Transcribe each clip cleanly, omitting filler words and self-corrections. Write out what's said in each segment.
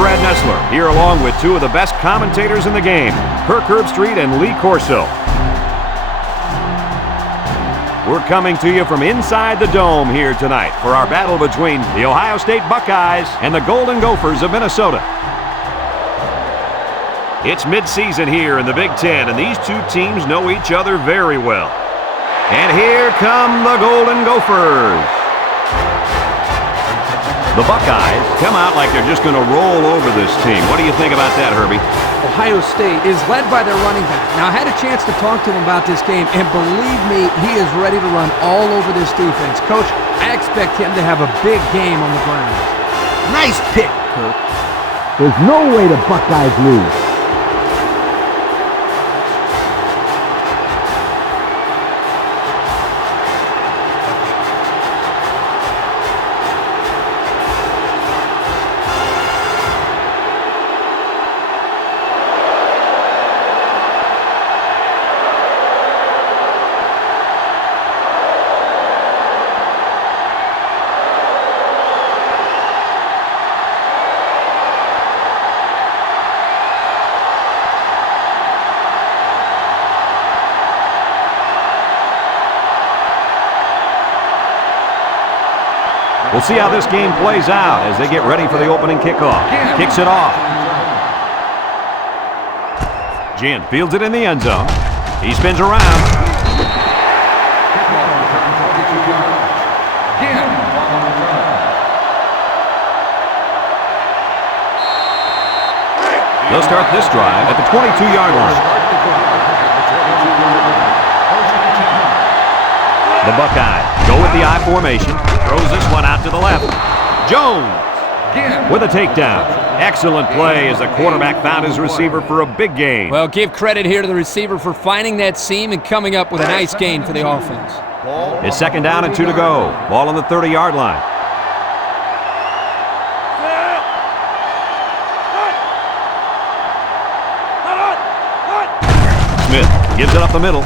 Brad Nessler, here along with two of the best commentators in the game, Kirk Herbstreit and Lee Corso. We're coming to you from inside the Dome here tonight for our battle between the Ohio State Buckeyes and the Golden Gophers of Minnesota. It's midseason here in the Big Ten, and these two teams know each other very well. And here come the Golden Gophers. The Buckeyes come out like they're just going to roll over this team. What do you think about that, Herbie? Ohio State is led by their running back. Now, I had a chance to talk to him about this game, and believe me, he is ready to run all over this defense. Coach, I expect him to have a big game on the ground. Nice pick, Kirk. There's no way the Buckeyes lose. We'll see how this game plays out as they get ready for the opening kickoff. Kicks it off. Ginn fields it in the end zone. He spins around. They'll start this drive at the 22-yard line. The Buckeyes go with the I formation. Throws this one out to the left. Jones with a takedown. Excellent play as the quarterback found his receiver for a big gain. Well, give credit here to the receiver for finding that seam and coming up with a nice gain for the offense. It's second down and 2 to go. Ball on the 30-yard line. Smith gives it up the middle.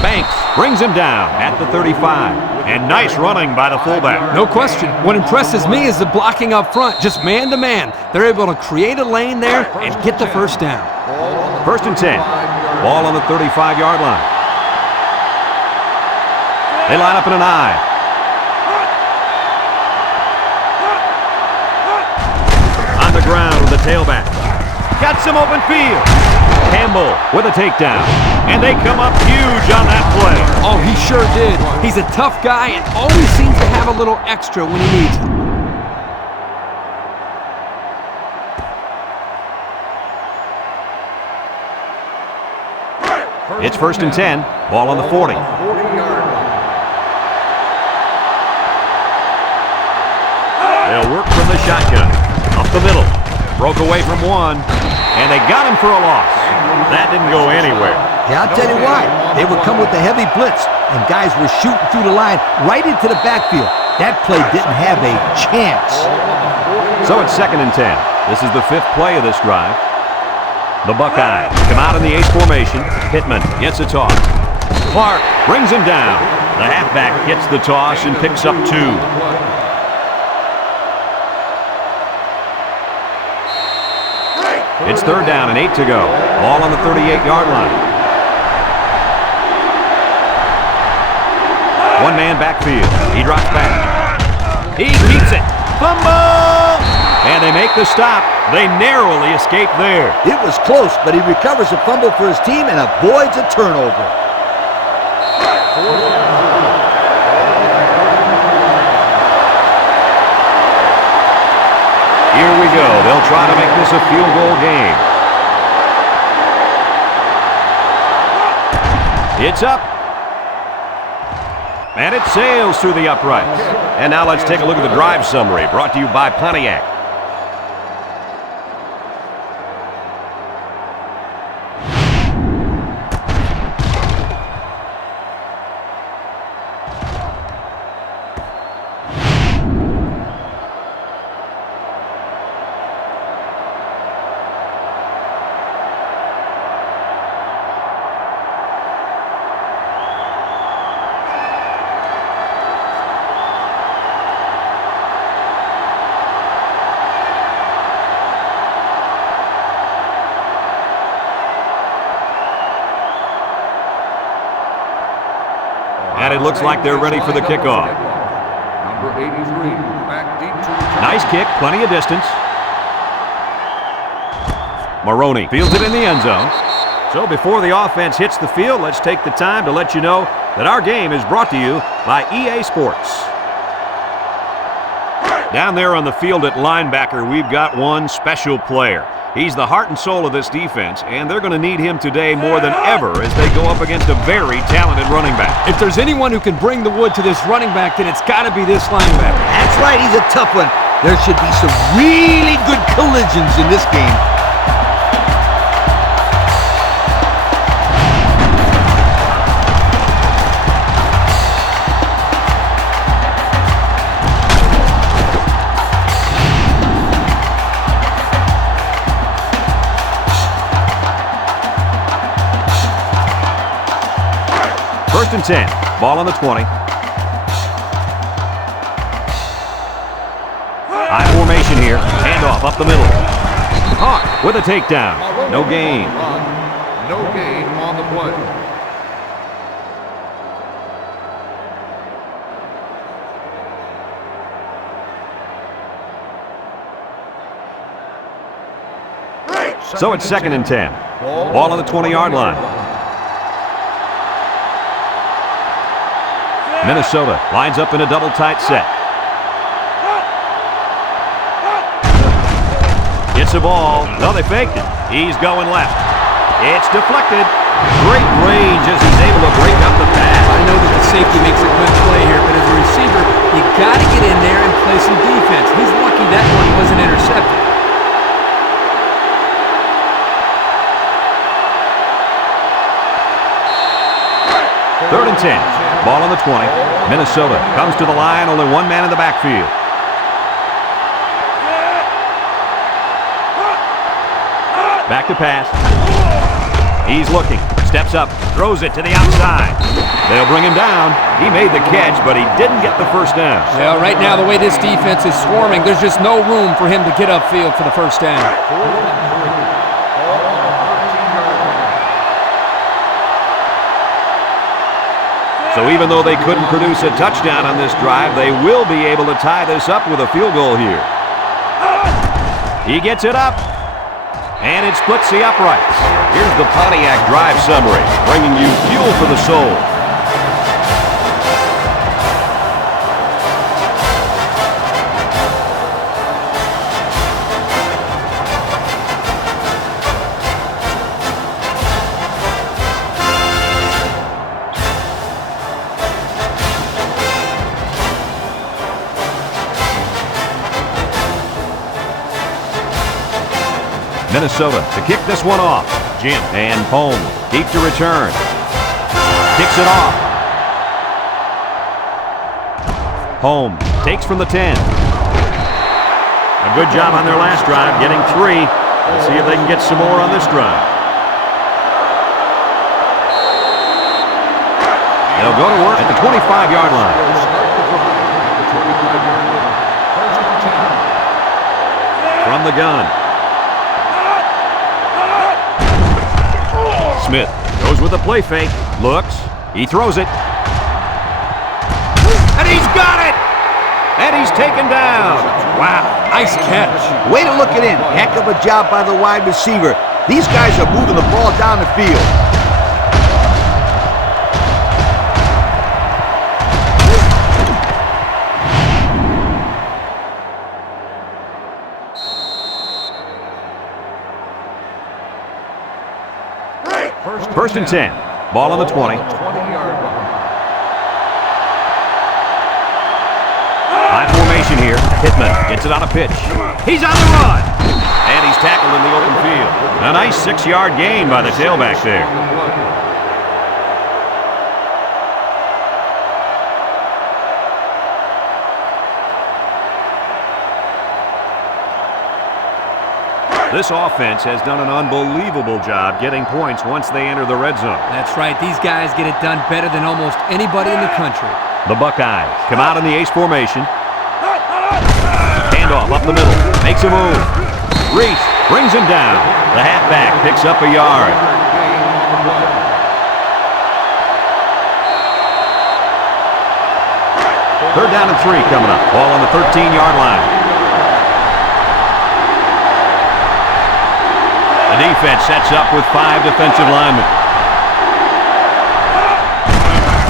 Banks brings him down at the 35. And nice running by the fullback. No question. What impresses me is the blocking up front, just man-to-man. They're able to create a lane there and get the first down. First and 10. Ball on the 35-yard line. They line up in an I. On the ground with the tailback. Got some open field. Campbell with a takedown. And they come up huge on that play. Oh, he sure did. He's a tough guy and always seems to have a little extra when he needs it. It's first and 10. Ball on the 40. They'll work from the shotgun. Up the middle. Broke away from one. And they got him for a loss. That didn't go anywhere. Yeah, I'll tell you why. They would come with the heavy blitz, and guys were shooting through the line right into the backfield. That play didn't have a chance. So it's second and 10. This is the fifth play of this drive. The Buckeyes come out in the ace formation. Pittman gets a toss. Clark brings him down. The halfback gets the toss and picks up 2. It's third down and 8 to go. Ball on the 38-yard line. One-man backfield. He drops back. He keeps it. Fumble! And they make the stop. They narrowly escape there. It was close, but he recovers a fumble for his team and avoids a turnover. Here we go. They'll try to make this a field goal game. It's up. And it sails through the uprights. And now let's take a look at the drive summary brought to you by Pontiac. And it looks like they're ready for the kickoff. Number 83, back deep to return. Nice kick, plenty of distance. Maroney fields it in the end zone. So before the offense hits the field, let's take the time to let you know that our game is brought to you by EA Sports. Down there on the field at linebacker, we've got one special player. He's the heart and soul of this defense, and they're going to need him today more than ever as they go up against a very talented running back. If there's anyone who can bring the wood to this running back, then it's got to be this linebacker. That's right, he's a tough one. There should be some really good collisions in this game. First and 10. Ball on the 20. High formation here. Handoff up the middle. Hawk with a takedown. No gain. No gain on the play. So it's second and 10. Ball on the 20-yard line. Minnesota lines up in a double tight set. Gets the ball. No, they faked it. He's going left. It's deflected. Great range as he's able to break up the pass. I know that the safety makes a good play here, but as a receiver, you got to get in there and play some defense. He's lucky that one wasn't intercepted. Third and 10. Ball on the 20. Minnesota comes to the line. Only one man in the backfield. Back to pass. He's looking. Steps up. Throws it to the outside. They'll bring him down. He made the catch, but he didn't get the first down. Well, right now, the way this defense is swarming, there's just no room for him to get upfield for the first down. So even though they couldn't produce a touchdown on this drive, they will be able to tie this up with a field goal here. He gets it up, and it splits the uprights. Here's the Pontiac drive summary, bringing you fuel for the soul. Minnesota to kick this one off. Jim and Holmes deep to return. Kicks it off. Holmes takes from the 10. A good job on their last drive, getting 3. Let's see if they can get some more on this drive. They'll go to work at the 25-yard line. From the gun. Smith goes with a play fake, looks, he throws it, and he's got it! And he's taken down. Wow, nice catch. Way to look it in. Heck of a job by the wide receiver. These guys are moving the ball down the field. First and 10. Ball on the 20. High formation here. Pittman gets it on a pitch. He's on the run. And he's tackled in the open field. A nice 6-yard gain by the tailback there. This offense has done an unbelievable job getting points once they enter the red zone. That's right. These guys get it done better than almost anybody in the country. The Buckeyes come out in the ace formation. Handoff up the middle. Makes a move. Reese brings him down. The halfback picks up a yard. Third down and 3 coming up. Ball on the 13-yard line. The defense sets up with 5 defensive linemen.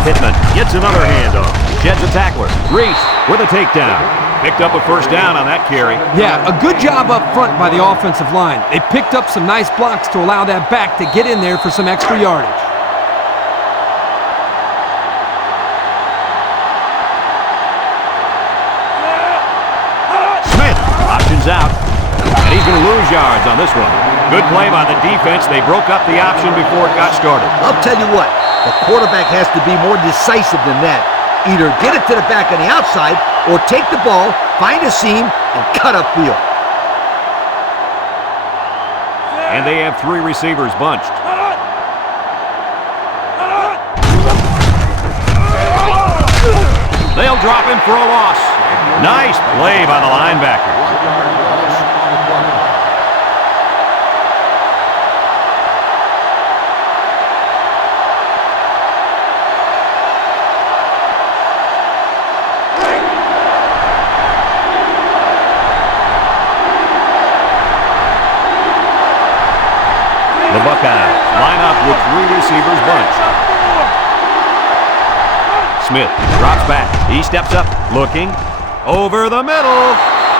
Pittman gets another handoff. Sheds a tackler. Reese with a takedown. Picked up a first down on that carry. Yeah, a good job up front by the offensive line. They picked up some nice blocks to allow that back to get in there for some extra yardage. Smith options out, and he's going to lose yards on this one. Good play by the defense. They broke up the option before it got started. I'll tell you what, the quarterback has to be more decisive than that. Either get it to the back on the outside or take the ball, find a seam, and cut upfield. And they have 3 receivers bunched. They'll drop him for a loss. Nice play by the linebacker. The Buckeyes line up with 3 receivers bunched. Smith drops back. He steps up, looking. Over the middle.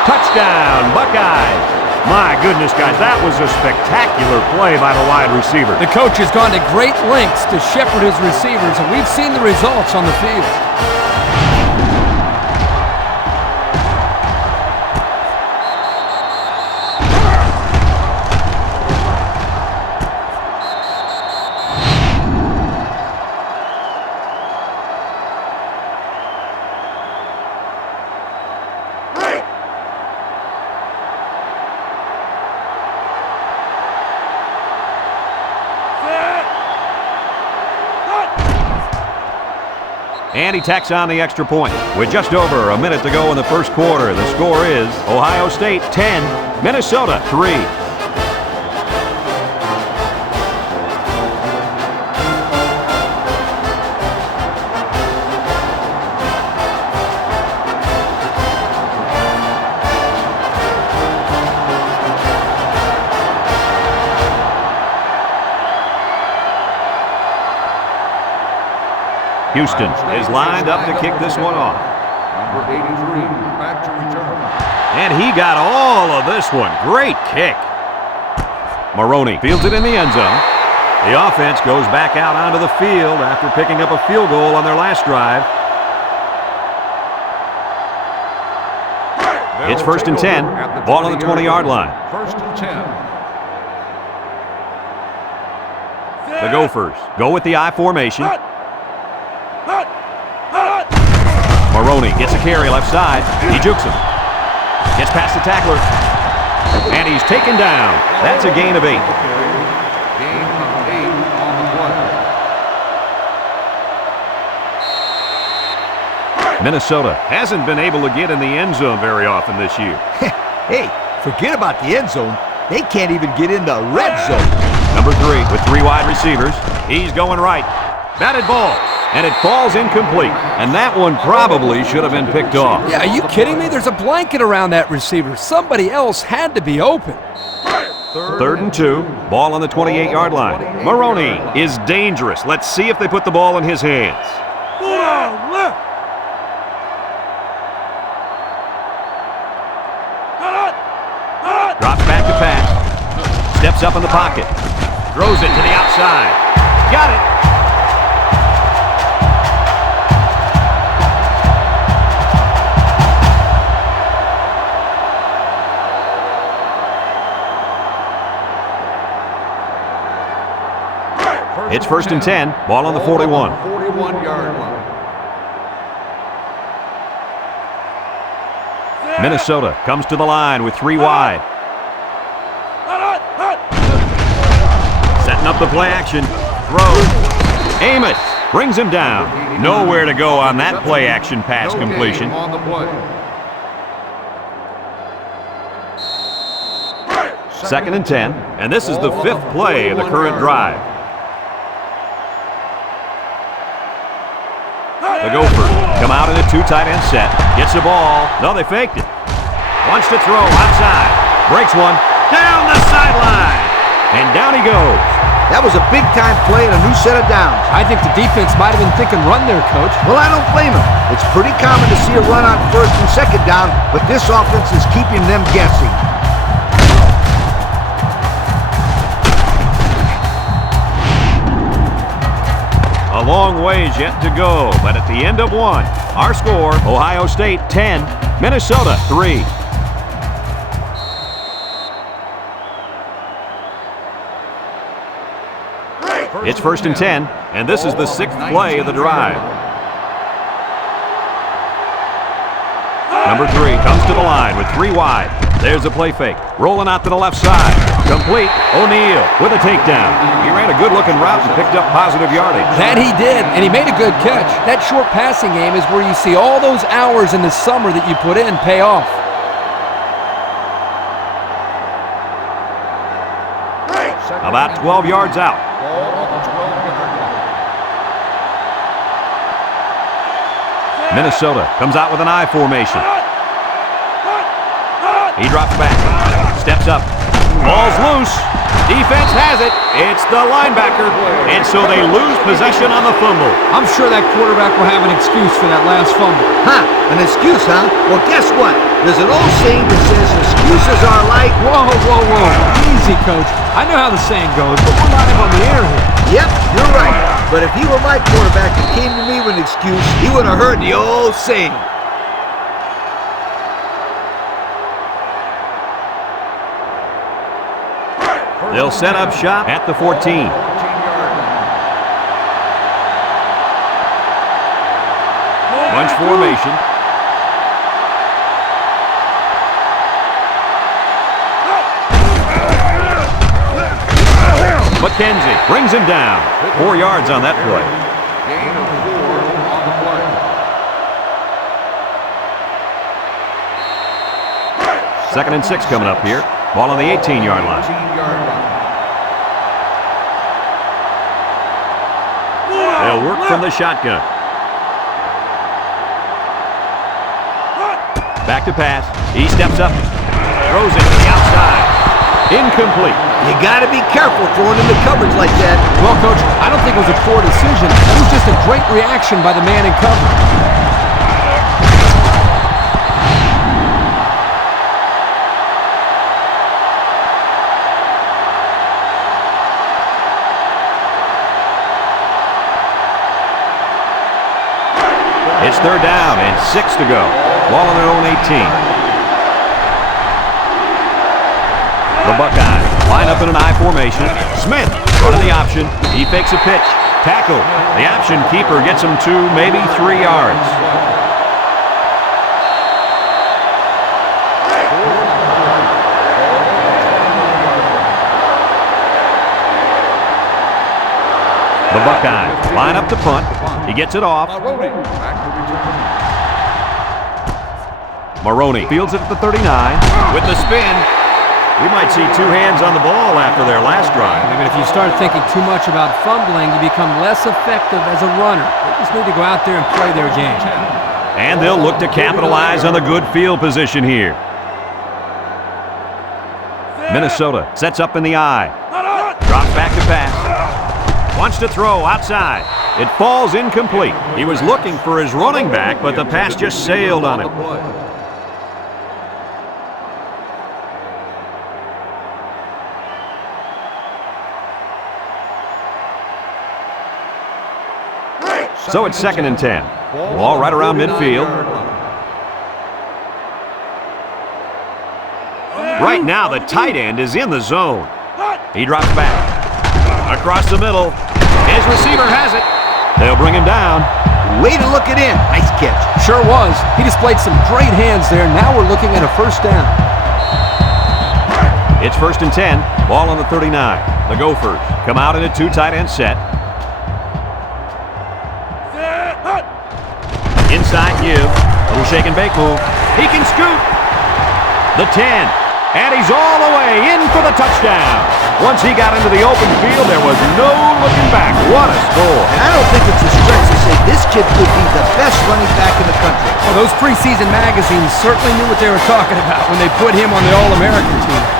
Touchdown, Buckeyes. My goodness, guys, that was a spectacular play by the wide receiver. The coach has gone to great lengths to shepherd his receivers, and we've seen the results on the field. And he tacks on the extra point. With just over a minute to go in the first quarter, the score is Ohio State 10, Minnesota 3. Houston is lined up to kick this one off. Number 83, back to return. And he got all of this one. Great kick. Maroney fields it in the end zone. The offense goes back out onto the field after picking up a field goal on their last drive. It's first and 10. Ball on the 20-yard line. First and 10. The Gophers go with the I formation. Maroney gets a carry left side. He jukes him. Gets past the tackler. And he's taken down. That's a gain of 8. Gain of 8 on the play. Minnesota hasn't been able to get in the end zone very often this year. Hey, forget about the end zone. They can't even get in the red zone. Number 3 with 3 wide receivers. He's going right. Batted ball. And it falls incomplete. And that one probably should have been picked off. Yeah, are you kidding me? There's a blanket around that receiver. Somebody else had to be open. Third and 2. Ball on the 28-yard line. Maroney is dangerous. Let's see if they put the ball in his hands. Drops back to pass. Steps up in the pocket. Throws it to the outside. Got it. It's first and 10. Ball on the 41. 41-yard line. Minnesota comes to the line with 3 wide. Setting up the play action. Throws. Amos brings him down. Nowhere to go on that play action pass No completion. gain on the play. Second and 10. And this is the 5th play of the current drive. The Gophers come Come out in a two tight end set. Gets the ball. No, they faked it. Wants to throw outside. Breaks one. Down the sideline. And down he goes. That was a big-time play and a new set of downs. I think the defense might have been thinking run there, Coach. Well, I don't blame him. It's pretty common to see a run on first and second down, but this offense is keeping them guessing. A long ways yet to go, but at the end of one, our score, Ohio State 10, Minnesota 3. It's first and 10, and this is the 6th play of the drive. Number 3 comes to the line with 3 wide. There's a play fake. Rolling out to the left side. Complete. O'Neal with a takedown. He ran a good-looking route and picked up positive yardage. That he did, and he made a good catch. That short passing game is where you see all those hours in the summer that you put in pay off. About 12 yards out. Minnesota comes out with an I formation. He drops back, steps up, ball's loose, defense has it, it's the linebacker, and so they lose possession on the fumble. I'm sure that quarterback will have an excuse for that last fumble. An excuse, huh? Well, guess what? There's an old saying that says excuses are like... Whoa. Easy, Coach. I know how the saying goes, but we're live on the air here. Yep, you're right. But if he were my quarterback and came to me with an excuse, he would have heard the old saying. They'll set up shop at the 14. Bunch formation. McKenzie brings him down. 4 yards on that play. Gain of 4 on the play. Second and 6 coming up here. Ball on the 18-yard line. They'll work from the shotgun. Back to pass. He steps up. Throws it to the outside. Incomplete. You got to be careful throwing into coverage like that. Well, Coach, I don't think it was a poor decision. It was just a great reaction by the man in cover. It's third down and 6 to go. Ball on their own 18. The Buckeyes line up in an I formation. Smith running the option. He fakes a pitch. Tackle. The option keeper gets him 2, maybe 3 yards. The Buckeyes line up to punt. He gets it off. Maroney fields it at the 39 with the spin. We might see 2 hands on the ball after their last drive. But if you start thinking too much about fumbling, you become less effective as a runner. They just need to go out there and play their game. And they'll look to capitalize on the good field position here. Minnesota sets up in the I. Drops back to pass. Wants to throw outside. It falls incomplete. He was looking for his running back, but the pass just sailed on him. So it's second and 10. Ball right around midfield. Right now, the tight end is in the zone. He drops back. Across the middle. His receiver has it. They'll bring him down. Way to look it in. Nice catch. Sure was. He displayed some great hands there. Now we're looking at a first down. It's first and 10. Ball on the 39. The Gophers come out in a 2 tight end set. Inside give. Little shake and bake move. He can scoot. The 10. And he's all the way in for the touchdown. Once he got into the open field, there was no looking back. What a score. And I don't think it's a stretch to say this kid could be the best running back in the country. Well, those preseason magazines certainly knew what they were talking about when they put him on the All-American team.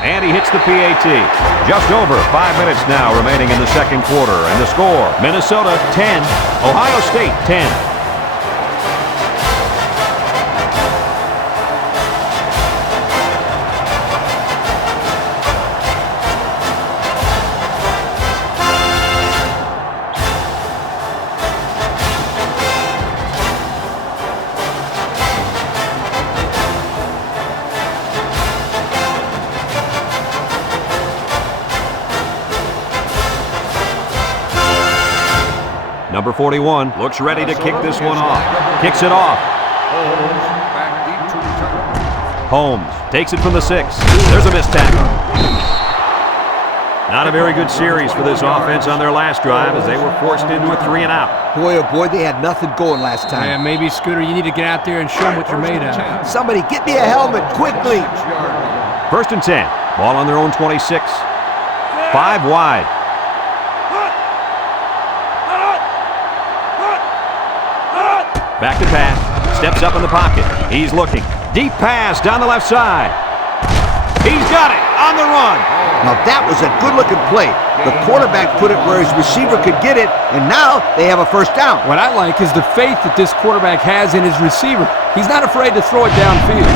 And he hits the PAT. Just over 5 minutes now remaining in the second quarter. And the score, Minnesota 10, Ohio State 10. Number 41 looks ready to kick this one off. Kicks it off. Back deep to return. Holmes takes it from the 6. There's a missed tackle. Not a very good series for this offense on their last drive as they were forced into a 3-and-out. Boy, oh boy, they had nothing going last time. Yeah, maybe, Scooter, you need to get out there and show them what you're made of. Somebody get me a helmet quickly. First and 10. Ball on their own 26. 5 wide. Back to pass. Steps up in the pocket. He's looking. Deep pass down the left side. He's got it on the run. Now that was a good-looking play. The quarterback put it where his receiver could get it, and now they have a first down. What I like is the faith that this quarterback has in his receiver. He's not afraid to throw it downfield.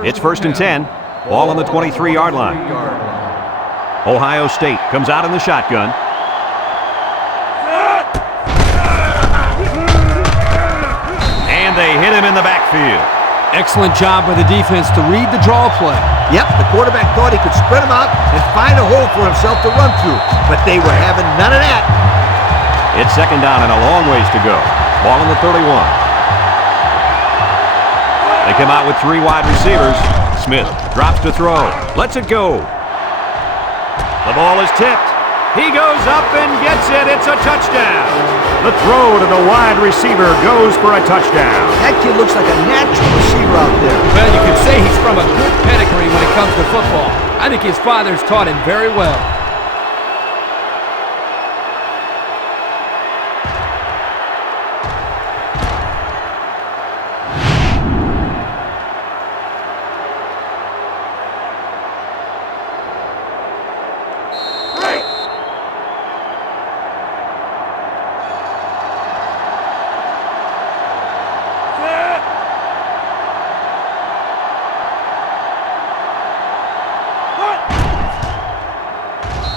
It's first and 10. Ball on the 23-yard line. Ohio State comes out in the shotgun. And they hit him in the backfield. Excellent job by the defense to read the draw play. Yep, the quarterback thought he could spread him out and find a hole for himself to run through, but they were having none of that. It's second down and a long ways to go. Ball on the 31. They come out with 3 wide receivers. Smith drops to throw. Lets it go. The ball is tipped. He goes up and gets it. It's a touchdown. The throw to the wide receiver goes for a touchdown. That kid looks like a natural receiver out there. Well, you could say he's from a good pedigree when it comes to football. I think his father's taught him very well.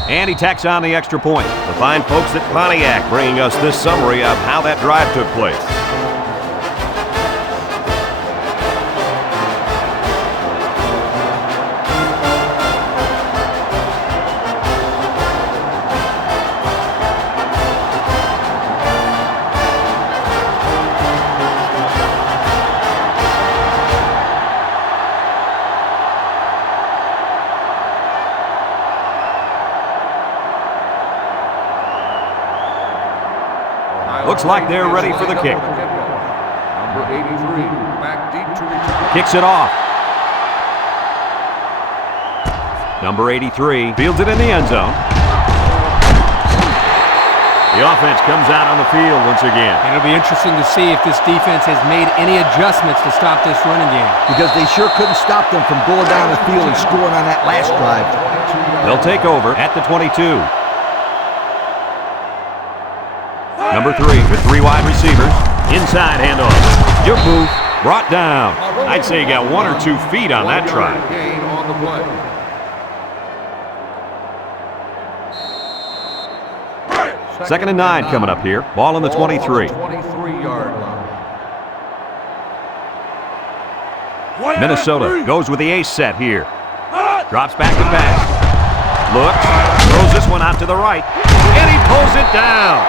And he tacks on the extra point. The fine folks at Pontiac bringing us this summary of how that drive took place. Looks like they're ready for the kick. Number 83, back deep to return. Kicks it off. Number 83 fields it in the end zone. The offense comes out on the field once again. It'll be interesting to see if this defense has made any adjustments to stop this running game. Because they sure couldn't stop them from going down the field and scoring on that last drive. They'll take over at the 22. Number 3 with 3 wide receivers. Inside handoff. Good move. Brought down. I'd say he got 1 or 2 feet on that try. Gain on the play. Second and 9 coming up here. Ball on the 23. 23-yard line. Minnesota goes with the ace set here. Drops back to pass. Looks, throws this one out to the right, and he pulls it down.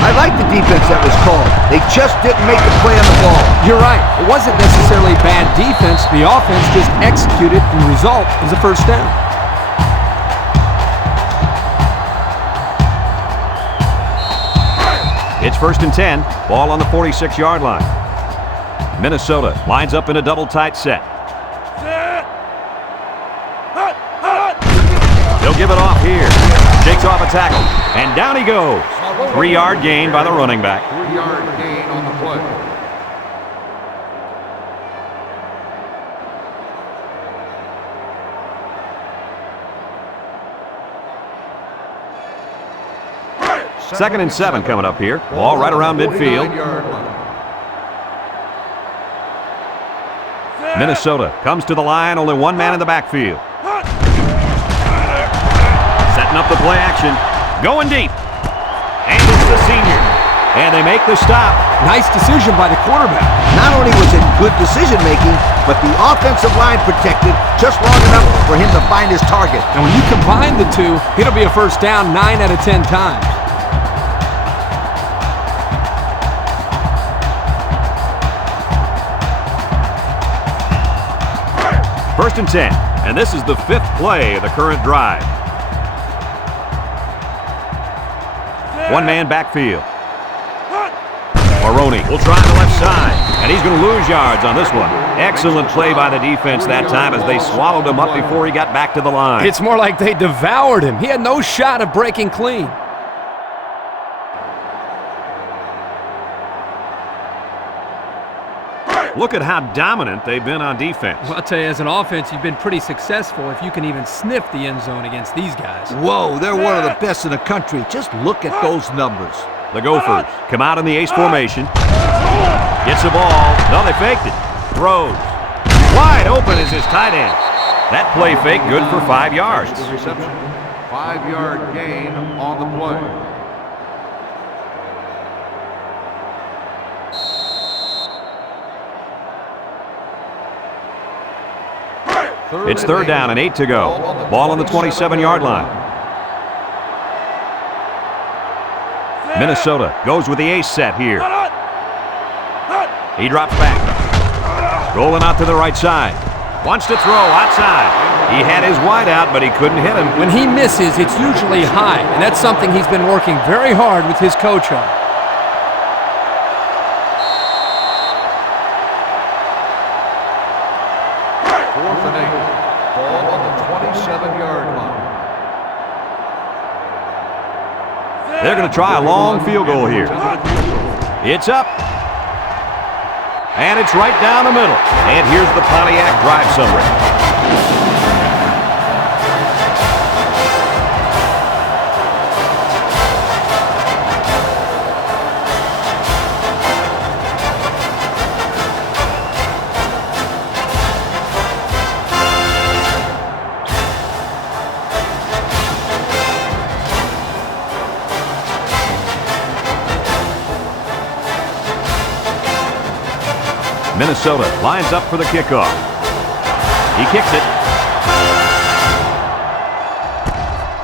I like the defense that was called. They just didn't make the play on the ball. You're right. It wasn't necessarily bad defense. The offense just executed, and the result is a first down. It's 1st and 10. Ball on the 46-yard line. Minnesota lines up in a double tight set. He'll give it off here. Shakes off a tackle. And down he goes. 3-yard gain by the running back. 3-yard gain on the play. Second and 7 coming up here. Ball right around midfield. Minnesota comes to the line. Only one man in the backfield. Setting up the play action. Going deep. And it's the senior. And they make the stop. Nice decision by the quarterback. Not only was it good decision-making, but the offensive line protected just long enough for him to find his target. And when you combine the two, it'll be a first down 9 out of 10 times. First and 10. And this is the 5th play of the current drive. One-man backfield. Maroney will try on the left side, and he's going to lose yards on this one. Excellent play by the defense that time as they swallowed him up before he got back to the line. It's more like they devoured him. He had no shot of breaking clean. Look at how dominant they've been on defense. Well, I'll tell you, as an offense, you've been pretty successful if you can even sniff the end zone against these guys. Whoa, they're one of the best in the country. Just look at those numbers. The Gophers come out in the ace formation. Gets the ball. No, they faked it. Throws. Wide open is his tight end. That play fake good for 5 yards. The reception. 5-yard gain on the play. It's 3rd down and 8 to go. Ball on the 27-yard line. Minnesota goes with the ace set here. He drops back. Rolling out to the right side. Wants to throw outside. He had his wide out, but he couldn't hit him. When he misses, it's usually high, and that's something he's been working very hard with his coach on. They're going to try a long field goal here. It's up. And it's right down the middle. And here's the Pontiac drive summary. Minnesota lines up for the kickoff. He kicks it.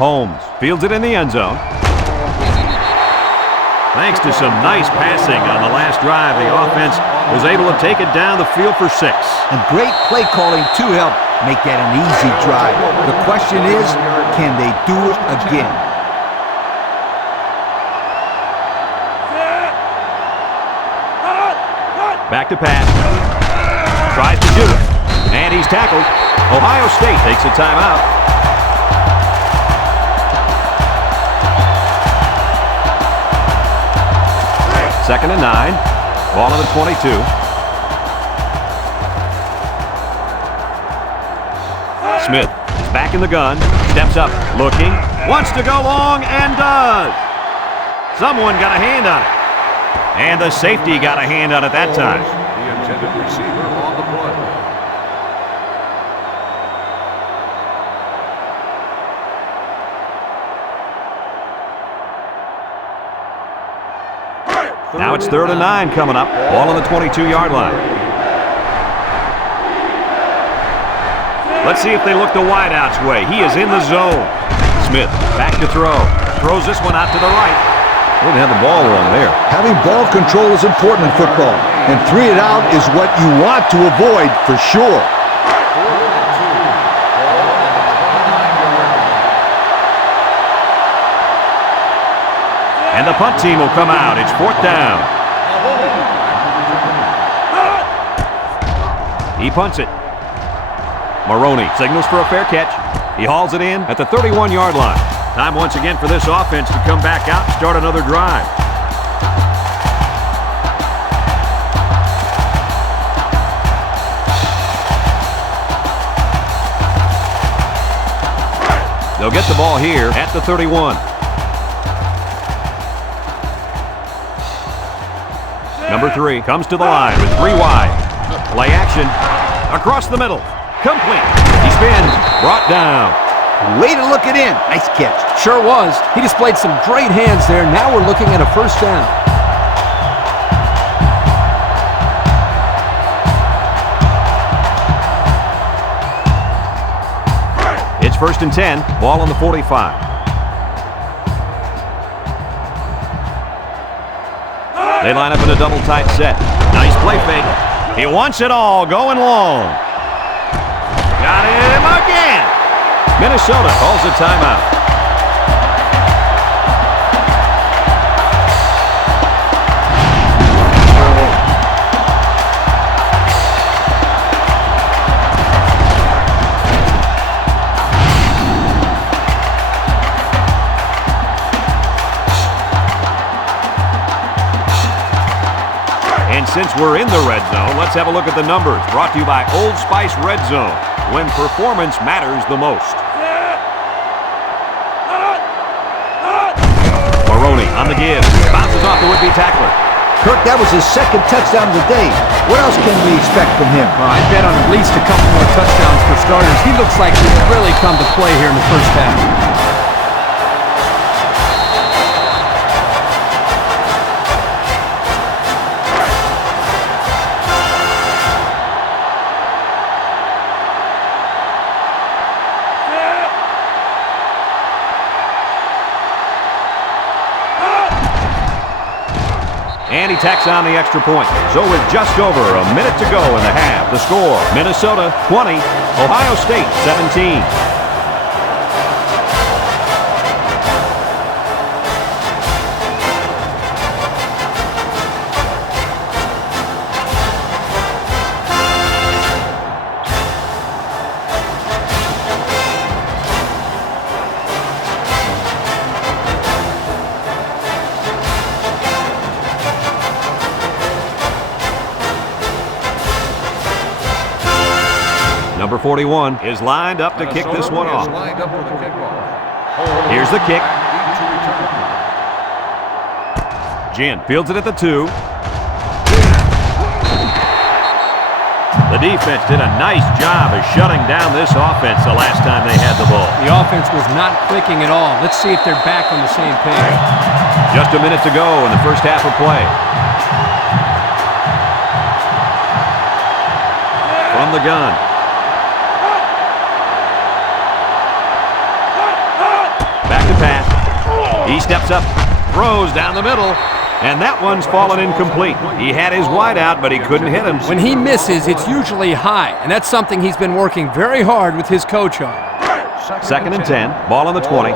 Holmes fields it in the end zone. Thanks to some nice passing on the last drive, the offense was able to take it down the field for 6. And great play calling to help make that an easy drive. The question is, can they do it again? Back to pass. Tries to do it. And he's tackled. Ohio State takes a timeout. Second and 9. Ball on the 22. Smith is back in the gun. Steps up, looking. Wants to go long and does. Someone got a hand on it. And the safety got a hand on it that time. The intended receiver on the play. Now it's 3rd and 9 coming up. Ball on the 22-yard line. Let's see if they look the wideout's way. He is in the zone. Smith back to throw. Throws this one out to the right. Didn't have the ball long there. Having ball control is important in football, and 3 and out is what you want to avoid for sure. And the punt team will come out. It's 4th down. He punts it. Maroney signals for a fair catch. He hauls it in at the 31-yard line. Time once again for this offense to come back out and start another drive. They'll get the ball here at the 31. Number 3 comes to the line with 3 wide. Play action. Across the middle. Complete. He spins. Brought down. Way to look it in. Nice catch. Sure was. He displayed some great hands there. Now we're looking at a 1st down. It's 1st and 10. Ball on the 45. They line up in a double tight set. Nice play fake. He wants it all. Going long. Got him again. Minnesota calls a timeout. And since we're in the red zone, let's have a look at the numbers. Brought to you by Old Spice Red Zone, when performance matters the most. Maroney on the give. Bounces off the would-be tackler. Kirk, that was his 2nd touchdown of the day. What else can we expect from him? Well, I'd bet on at least a couple more touchdowns for starters. He looks like he's really come to play here in the 1st half. And he tacks on the extra point. So with just over a minute to go in the half, the score, Minnesota 20, Ohio State 17. Number 41 is lined up to kick this one off. Here's the kick. Ginn fields it at the 2. The defense did a nice job of shutting down this offense the last time they had the ball. The offense was not clicking at all. Let's see if they're back on the same page. Just a minute to go in the first half of play. From the gun. Back to pass. He steps up, throws down the middle, and that one's fallen incomplete. He had his wide out, but he couldn't hit him. When he misses, it's usually high, and that's something he's been working very hard with his coach on. 2nd and 10, ball on the 20.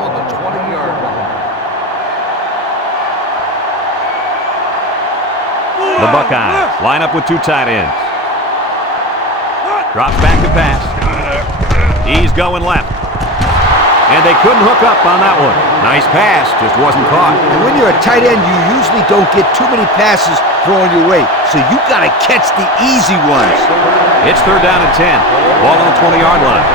The Buckeyes line up with 2 tight ends. Drops back to pass. He's going left. And they couldn't hook up on that one. Nice pass, just wasn't caught. And when you're a tight end, you usually don't get too many passes thrown your way. So you got to catch the easy ones. It's 3rd down and 10. Ball on the 20-yard line.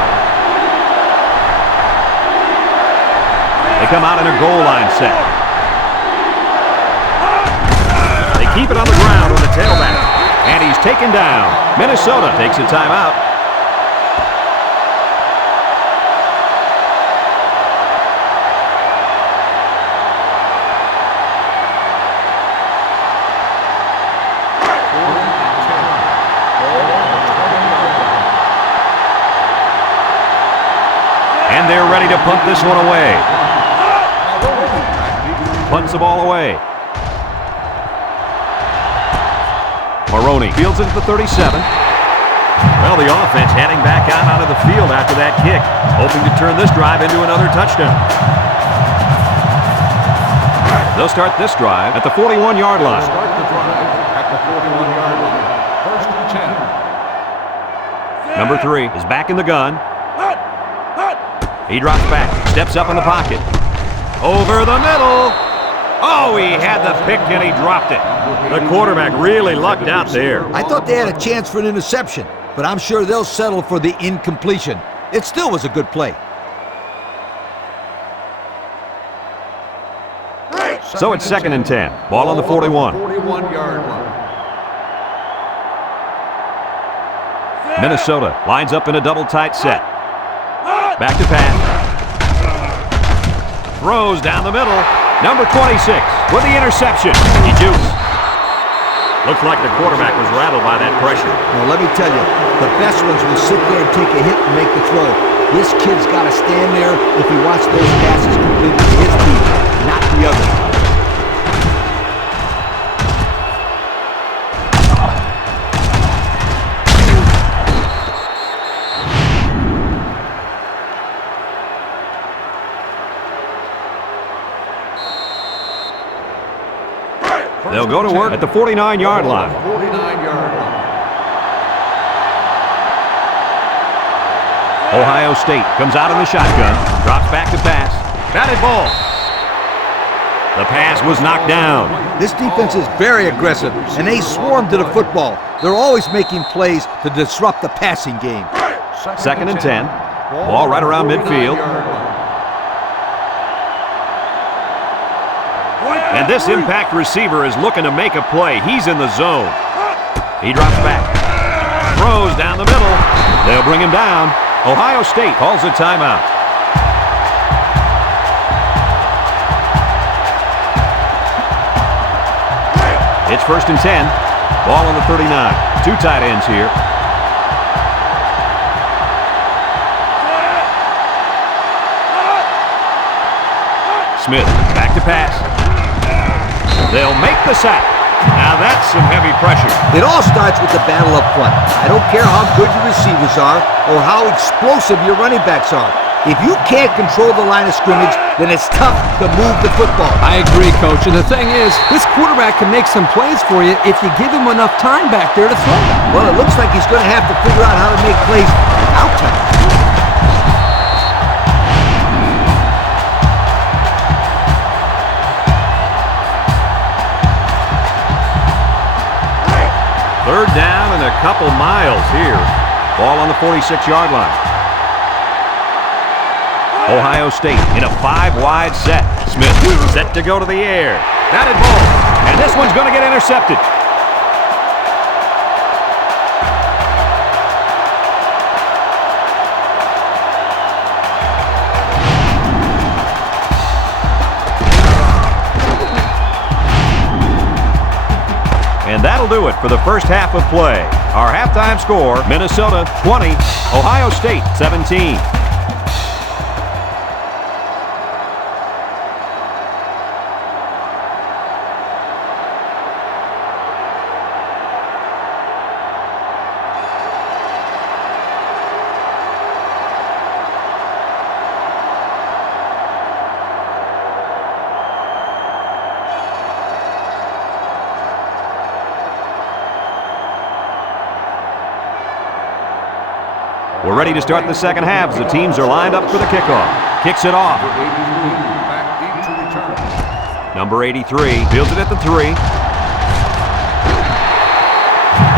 They come out in a goal line set. They keep it on the ground with the tailback. And he's taken down. Minnesota takes a timeout. And they're ready to punt this one away. Snaps the ball away. Maroney fields it at the 37. Well, the offense heading back out onto the field after that kick, hoping to turn this drive into another touchdown. They'll start this drive at the 41-yard line. Start the drive at the 41-yard line. First and 10. Number 3 is back in the gun. He drops back, steps up in the pocket. Over the middle. Oh, he had the pick and he dropped it. The quarterback really lucked out there. I thought they had a chance for an interception, but I'm sure they'll settle for the incompletion. It still was a good play. So it's 2nd and 10. Ball on the 41. 41-yard line. Minnesota lines up in a double tight set. Back to pass. Throws down the middle. Number 26 with the interception. He jukes. Looks like the quarterback was rattled by that pressure. Well, let me tell you, the best ones will sit there and take a hit and make the throw. This kid's got to stand there if he wants those passes completed to his team, not the other. They'll go to work at the 49-yard line. 49-yard line. Ohio State comes out in the shotgun, drops back to pass. Batted ball. The pass was knocked down. This defense is very aggressive, and they swarm to the football. They're always making plays to disrupt the passing game. 2nd and 10. Ball right around midfield. And this impact receiver is looking to make a play. He's in the zone. He drops back. Throws down the middle. They'll bring him down. Ohio State calls a timeout. It's 1st and 10. Ball on the 39. 2 tight ends here. Smith back to pass. They'll make the sack. Now that's some heavy pressure. It all starts with the battle up front. I don't care how good your receivers are or how explosive your running backs are. If you can't control the line of scrimmage, then it's tough to move the football. I agree, Coach. And the thing is, this quarterback can make some plays for you if you give him enough time back there to throw. Well, it looks like he's going to have to figure out how to make plays without time. Third down and a couple miles here. Ball on the 46-yard line. Ohio State in a 5-wide set. Smith set to go to the air. Batted ball. And this one's going to get intercepted. And that'll do it for the first half of play. Our halftime score, Minnesota 20, Ohio State 17. We're ready to start the second half as the teams are lined up for the kickoff. Kicks it off. Back deep to return. Number 83 fields it at the 3.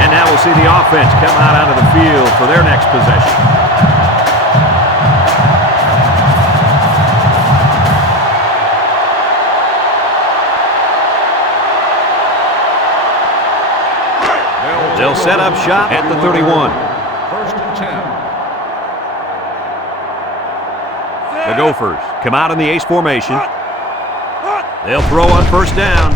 And now we'll see the offense come out onto the field for their next possession. They'll set up shop at the 31. 1st and 10. The Gophers come out in the ace formation. They'll throw on first down.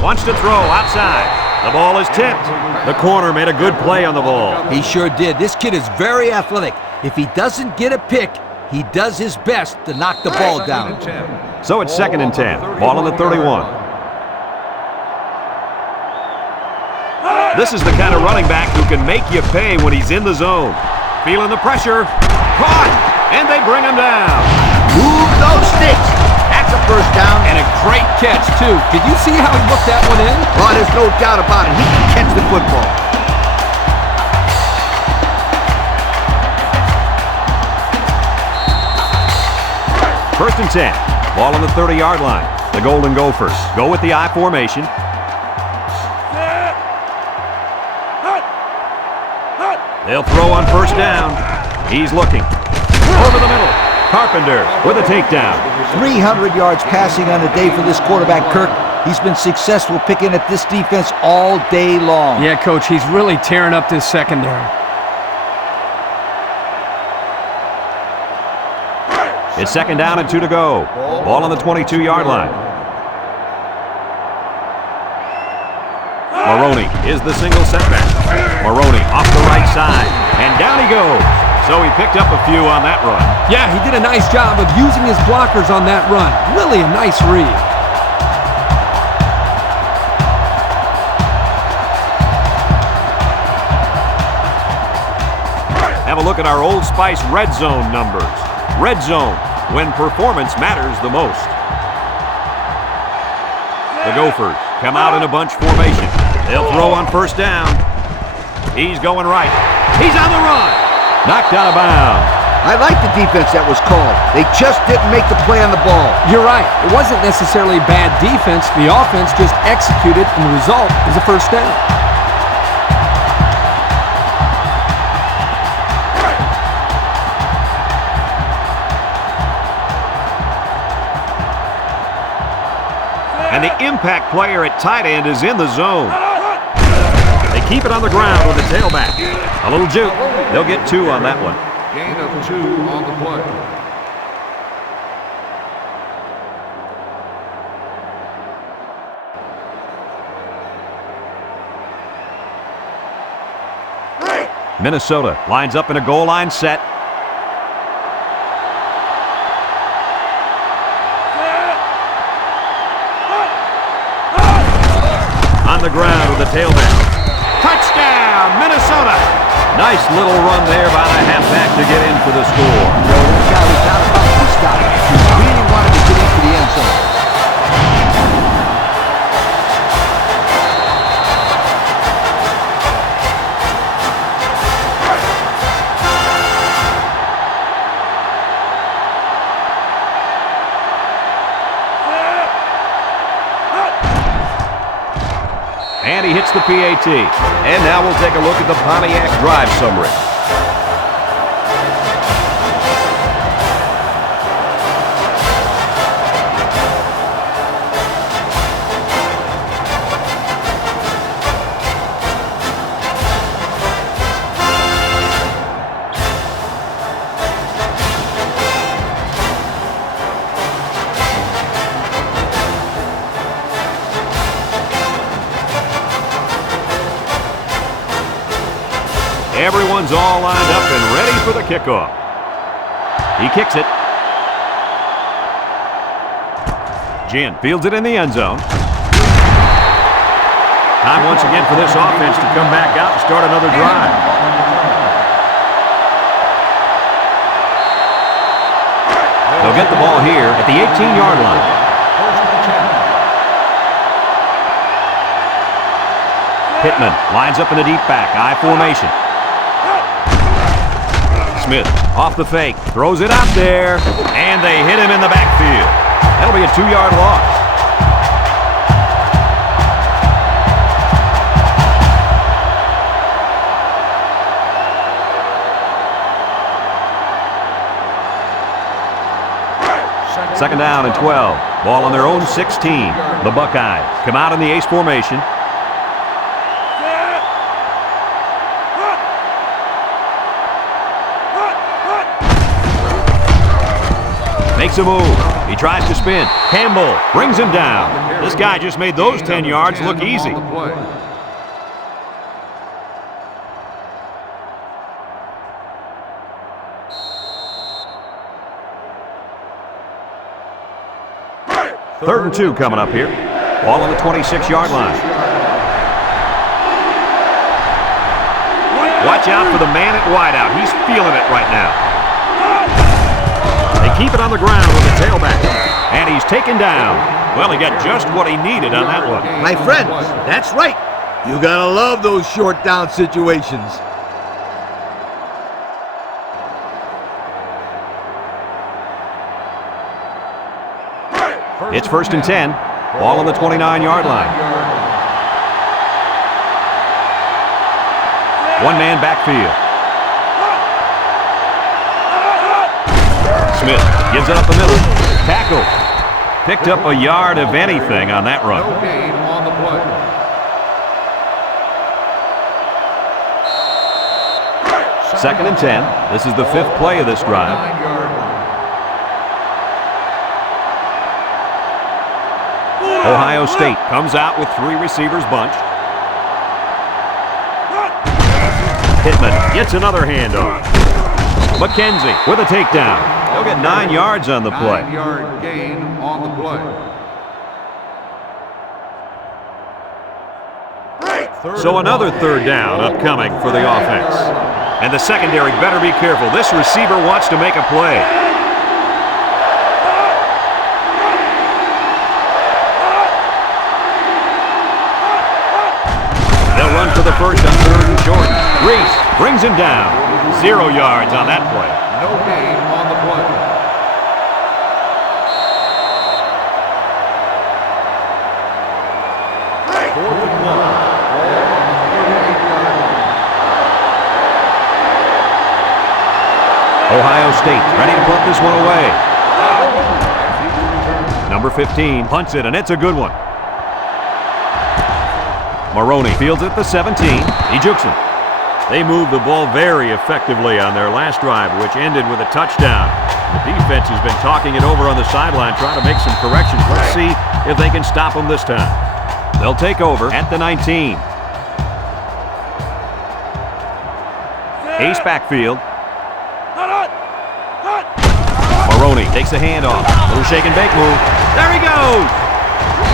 Wants to throw outside. The ball is tipped. The corner made a good play on the ball. He sure did. This kid is very athletic. If he doesn't get a pick, He does his best to knock the ball down. So it's 2nd and 10. Ball on the 31. This is the kind of running back who can make you pay when he's in the zone. Feeling the pressure. Caught! And they bring him down. Move those sticks. That's a first down. And a great catch, too. Did you see how he looked that one in? Oh, there's no doubt about it. He can catch the football. First and 10. Ball on the 30-yard line. The Golden Gophers go with the I formation. They'll throw on first down. He's looking. Over the middle. Carpenter with a takedown. 300 yards passing on the day for this quarterback, Kirk. He's been successful picking at this defense all day long. Yeah, Coach, he's really tearing up this secondary. It's 2nd down and 2 to go. Ball on the 22-yard line. Maroney is the single setback. Maroney off the right side. And down he goes. So he picked up a few on that run. Yeah, he did a nice job of using his blockers on that run. Really a nice read. Have a look at our Old Spice red zone numbers. Red zone, when performance matters the most. The Gophers come out in a bunch formation. They'll throw on first down. He's going right. He's on the run. Knocked out of bounds. I like the defense that was called. They just didn't make the play on the ball. You're right. It wasn't necessarily bad defense. The offense just executed, and the result is a first down. And the impact player at tight end is in the zone. They keep it on the ground with the tailback. A little juke. They'll get 2 on that one. Gain of 2 on the play. Minnesota lines up in a goal line set. On the ground with the tailback. Touchdown, Minnesota! Nice little run there by the halfback to get in for the score. That guy was not about to stop. He really wanted to get into the end zone. And he hits the PAT. And now we'll take a look at the Pontiac drive summary. Everyone's all lined up and ready for the kickoff. He kicks it. Ginn fields it in the end zone. Time once again for this offense to come back out and start another drive. They'll get the ball here at the 18-yard line. Pittman lines up in the deep back, I formation. Smith off the fake, throws it out there, and they hit him in the backfield. That'll be a 2-yard loss. Second down and 12. Ball on their own 16. The Buckeyes come out in the ace formation. Makes a move. He tries to spin. Campbell brings him down. This guy just made those 10 yards look easy. 3rd and 2 coming up here. Ball on the 26-yard line. Watch out for the man at wideout. He's feeling it right now. They keep it on the ground with the tailback. And he's taken down. Well, he got just what he needed on that one. My friend, that's right. You gotta love those short down situations. It's 1st and 10. Ball on the 29-yard line. One-man backfield. Smith gives it up the middle. Tackle. Picked up a yard of anything on that run. No gain on the play. 2nd and 10. This is the 5th play of this drive. 9-yard line. Ohio State comes out with 3 receivers bunched. Pittman gets another handoff. McKenzie with a takedown. He'll get 9 yards on the play. 9-yard gain on the play. So another 3rd down upcoming for the offense. And the secondary better be careful. This receiver wants to make a play. They'll run for the first on 3rd and short. Reese brings him down. 0 yards on that play. No gain on the play. Ohio State ready to punt this one away. Number 15 punts it, and it's a good one. Maroney fields it at the 17. He jukes him. They moved the ball very effectively on their last drive, which ended with a touchdown. The defense has been talking it over on the sideline, trying to make some corrections. Let's see if they can stop them this time. They'll take over at the 19. Ace backfield. Maroney takes a handoff. Little shake and bake move. There he goes!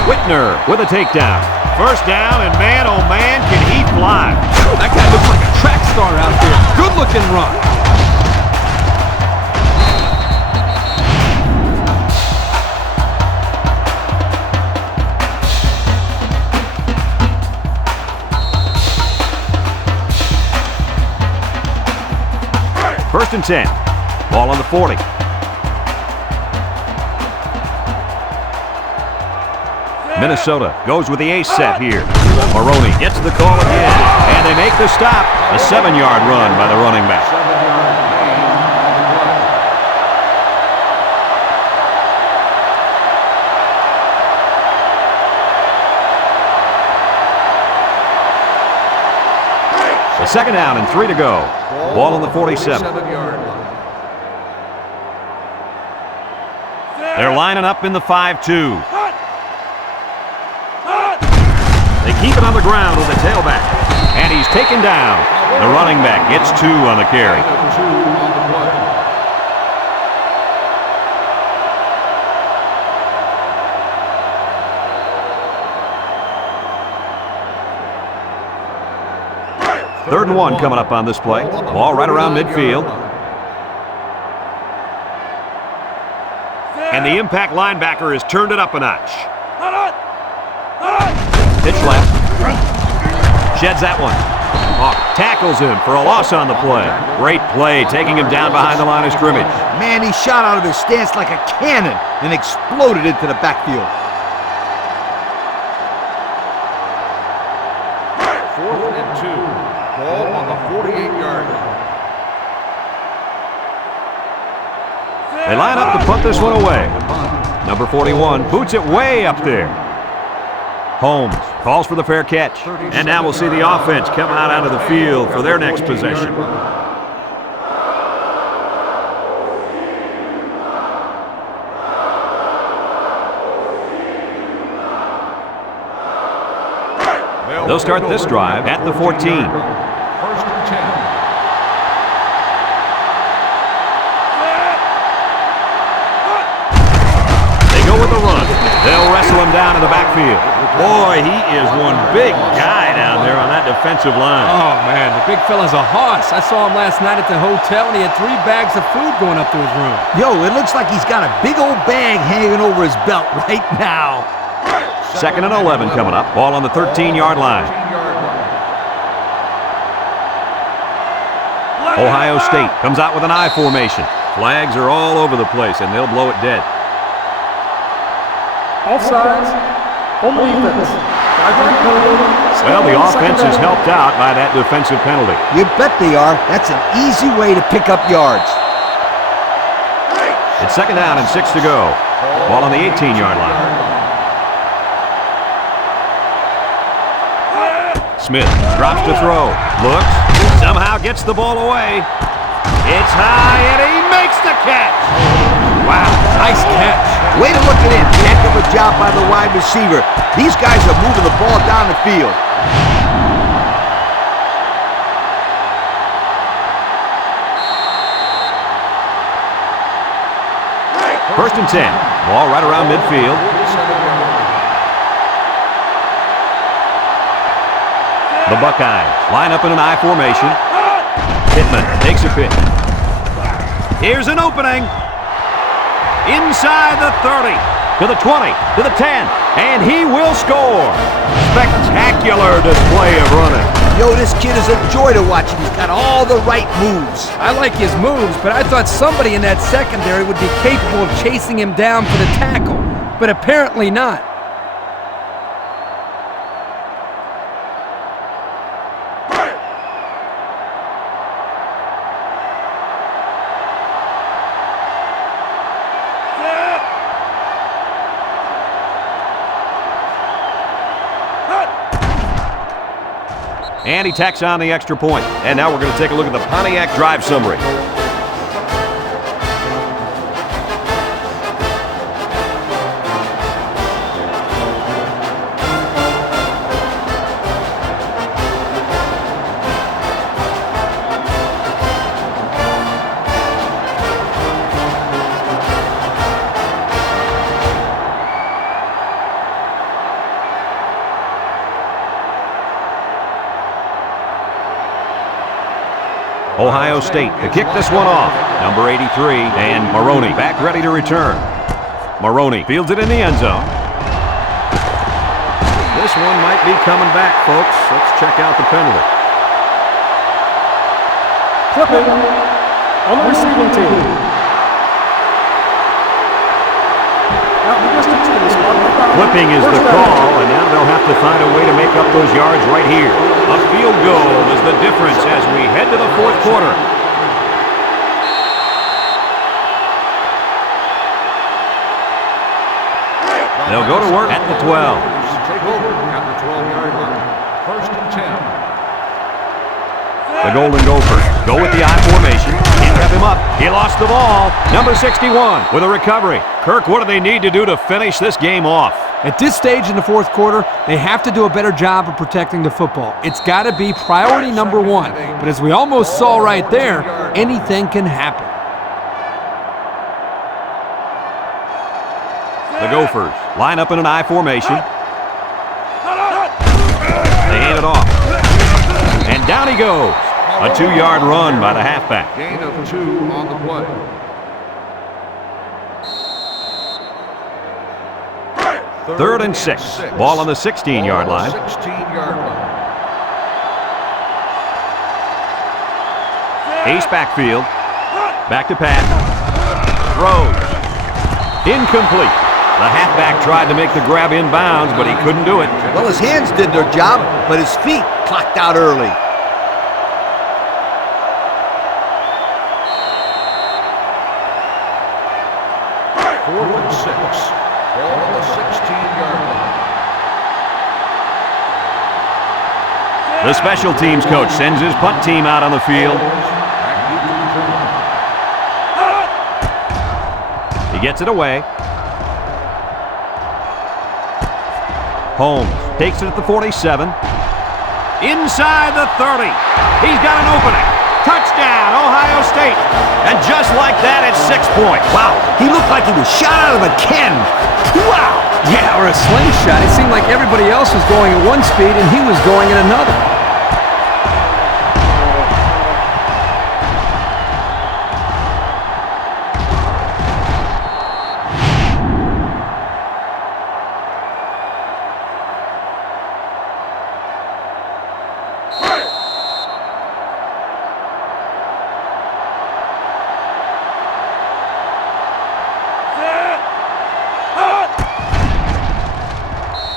Whitner with a takedown. 1st down, and man, oh man, can he fly. That guy looks like a track star out there. Good-looking run. First and 10. Ball on the 40. Minnesota goes with the ace set here. Maroney gets the call again, and they make the stop. A 7-yard run by the running back. 7-yard gain on the play. A 2nd down and 3 to go. Ball on the 47. 47-yard line. They're lining up in the 5-2. They keep it on the ground with the tailback. And he's taken down. The running back gets 2 on the carry. 2 on the play. Third and 1 coming up on this play. Ball right around midfield. And the impact linebacker has turned it up a notch. Pitch left. Sheds that one. Hawk tackles him for a loss on the play. Great play, taking him down behind the line of scrimmage. Man, he shot out of his stance like a cannon and exploded into the backfield. 4th and 2. Ball on the 48-yard line. They line up to punt this one away. Number 41 boots it way up there. Holmes calls for the fair catch. And now we'll see the offense come out onto the field for their next possession. They'll start this drive at the 14. 1st and 10. They go with the run. They'll him down in the backfield. Boy, he is one big guy down there on that defensive line. Oh, man, the big fella's a hoss. I saw him last night at the hotel, and he had 3 bags of food going up to his room. Yo, it looks like he's got a big old bag hanging over his belt right now. 2nd and 11 coming up. Ball on the 13-yard line. Ohio State comes out with an I formation. Flags are all over the place, and they'll blow it dead. Offsides, on the defense. Well, the offense is helped out by that defensive penalty. You bet they are. That's an easy way to pick up yards. It's 2nd down and 6 to go. Ball on the 18-yard line. Smith drops to throw. Looks. Somehow gets the ball away. It's high, and he makes the catch. Wow, nice catch. Way to look it in. Heck of a job by the wide receiver. These guys are moving the ball down the field. First and 10. Ball right around midfield. The Buckeyes line up in an I formation. Pittman takes a pitch. Here's an opening. Inside the 30, to the 20, to the 10, and he will score. Spectacular display of running. Yo, this kid is a joy to watch. He's got all the right moves. I like his moves, but I thought somebody in that secondary would be capable of chasing him down for the tackle, but apparently not. And he tacks on the extra point. And now we're going to take a look at the Pontiac drive summary. Ohio State to kick this one off. Number 83, and Maroney back ready to return. Maroney fields it in the end zone. This one might be coming back, folks. Let's check out the penalty. Clipping on the receiving team. Out the distance to the spot. Flipping is the call, and now they'll have to find a way to make up those yards right here. A field goal is the difference as we head to the fourth quarter. They'll go to work at the 12. Take over at the 12-yard line. First and 10. The Golden Gophers go with the I formation. Can't wrap him up. He lost the ball. Number 61 with a recovery. Kirk, what do they need to do to finish this game off? At this stage in the fourth quarter, they have to do a better job of protecting the football. It's got to be priority number 1. But as we almost saw right there, anything can happen. The Gophers line up in an I formation. They hand it off. And down he goes. A 2-yard run by the halfback. Gain of 2 on the play. Third and 6. Ball on the 16-yard line. 16-yard line. Ace backfield. Back to pass. Throws. Incomplete. The halfback tried to make the grab inbounds, but he couldn't do it. Well, his hands did their job, but his feet clocked out early. Fourth and 6. Ball on the 16-yard line. The special teams coach sends his punt team out on the field. Back deep to return. He gets it away. Holmes takes it at the 47. Inside the 30. He's got an opening. Touchdown, Ohio State. And just like that, it's 6 points. Wow, he looked like he was shot out of a cannon. Wow! Yeah, or a slingshot. It seemed like everybody else was going at one speed and he was going at another.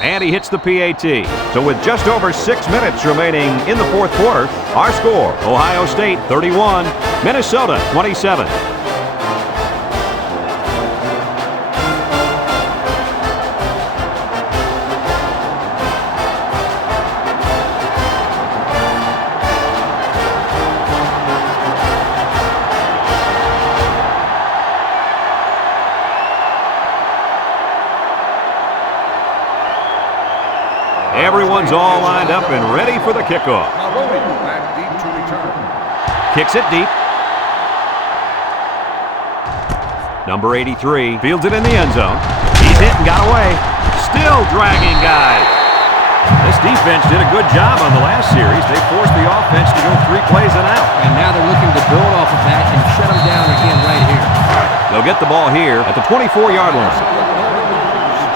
And he hits the PAT. So with just over 6 minutes remaining in the fourth quarter, our score, Ohio State 31, Minnesota 27. Everyone's all lined up and ready for the kickoff. Maloney back deep to return. Kicks it deep. Number 83 fields it in the end zone. He's hit and got away. Still dragging guys. This defense did a good job on the last series. They forced the offense to go 3 plays and out. And now they're looking to build off of that and shut them down again right here. They'll get the ball here at the 24-yard line.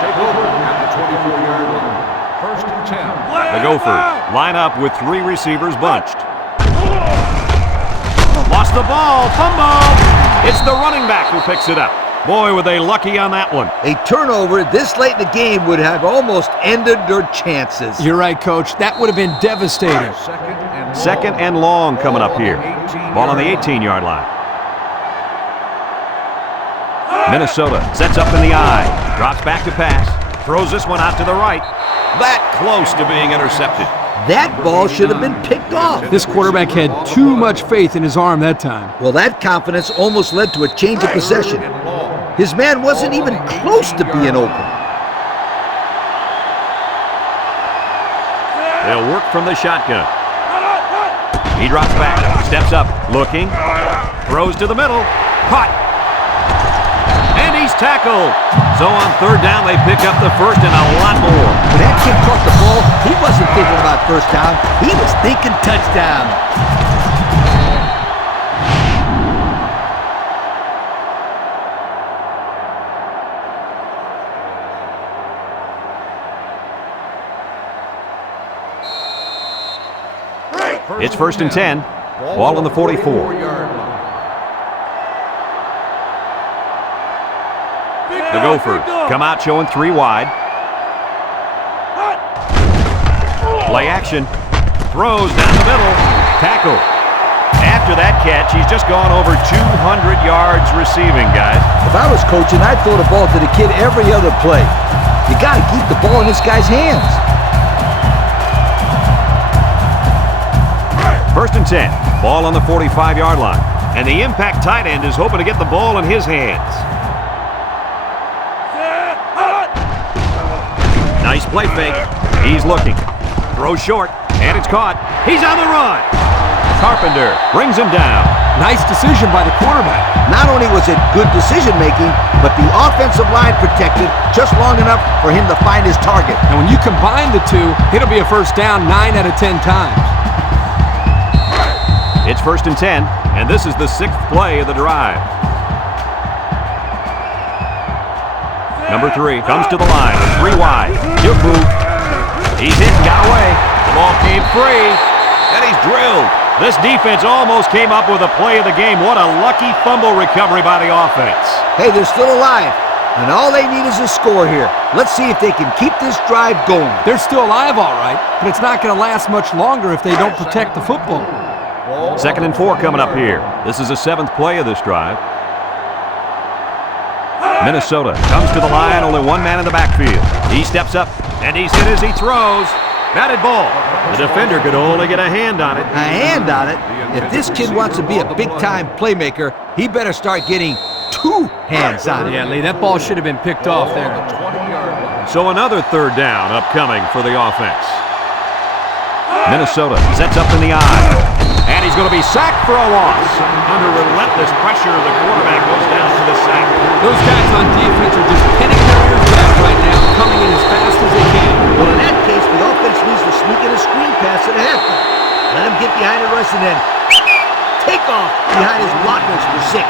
Take over at the 24-yard line. First and 10. The Gophers line up with 3 receivers bunched. Lost the ball. Fumble. It's the running back who picks it up. Boy, were they lucky on that one. A turnover this late in the game would have almost ended their chances. You're right, Coach. That would have been devastating. Second and long coming up here. Ball on the 18-yard line. Minnesota sets up in the eye. Drops back to pass. Throws this one out to the right. That close to being intercepted. That ball should have been picked off. This quarterback had too much faith in his arm that time. Well, that confidence almost led to a change of possession. His man wasn't even close to being open. They'll work from the shotgun. He drops back, steps up, looking, throws to the middle, caught. And he's tackled. So on third down, they pick up the first and a lot more. When that kid caught the ball, he wasn't thinking about first down. He was thinking touchdown. It's first and 10. Ball on the 44. The Gophers come out showing 3 wide. Play action. Throws down the middle. Tackle. After that catch, he's just gone over 200 yards receiving, guys. If I was coaching, I'd throw the ball to the kid every other play. You got to keep the ball in this guy's hands. First and 10. Ball on the 45-yard line. And the impact tight end is hoping to get the ball in his hands. Nice play fake. He's looking. Throws short, and it's caught. He's on the run. Carpenter brings him down. Nice decision by the quarterback. Not only was it good decision-making, but the offensive line protected just long enough for him to find his target. And when you combine the two, it'll be a first down 9 out of 10 times. It's first and 10, and this is the 6th play of the drive. Number 3 comes to the line with 3 wide. He'll move. He's hit and got away. The ball came free, and he's drilled. This defense almost came up with a play of the game. What a lucky fumble recovery by the offense. Hey, they're still alive, and all they need is a score here. Let's see if they can keep this drive going. They're still alive, all right, but it's not going to last much longer if they don't protect the football. Second and 4 coming up here. This is the 7th play of this drive. Minnesota comes to the line, only 1 man in the backfield. He steps up, and he's hit as he throws. Batted ball. The defender could only get a hand on it. A hand on it? If this kid wants to be a big-time playmaker, he better start getting 2 hands on it. Yeah, Lee, that ball should have been picked off there. So another third down upcoming for the offense. Minnesota sets up in the eye, and And he's going to be sacked for a loss. Under relentless pressure, the quarterback goes down for the sack. Those guys on defense are just pinning their ears back right now, coming in as fast as they can. Well, in that case, the offense needs to sneak in a screen pass at halftime. Let him get behind the rush and then take off behind his blockers for 6.